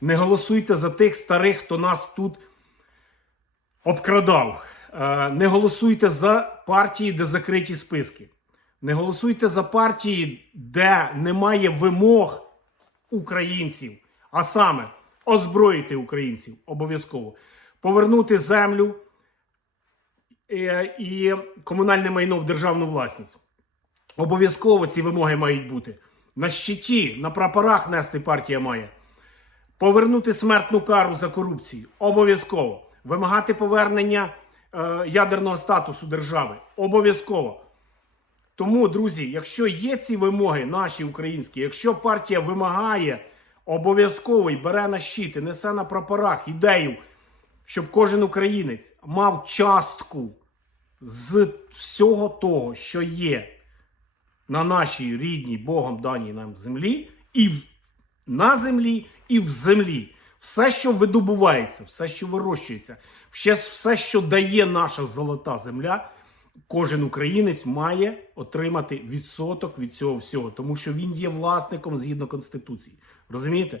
Не голосуйте за тих старих, хто нас тут обкрадав. Е, Не голосуйте за партії, де закриті списки. Не голосуйте за партії, де немає вимог українців, а саме озброїти українців обов'язково, повернути землю е, і комунальне майно в державну власність. Обов'язково ці вимоги мають бути. На щиті, на прапорах нести партія має. Повернути смертну кару за корупцію. Обов'язково. Вимагати повернення е, ядерного статусу держави. Обов'язково. Тому, друзі, якщо є ці вимоги, наші українські, якщо партія вимагає обов'язково і бере на щити, несе на прапорах ідею, щоб кожен українець мав частку з всього того, що є на нашій рідній Богом даній нам землі, і на землі, і в землі. Все, що видобувається, все, що вирощується, все, що дає наша золота земля, кожен українець має отримати відсоток від цього всього, тому що він є власником згідно Конституції. Розумієте?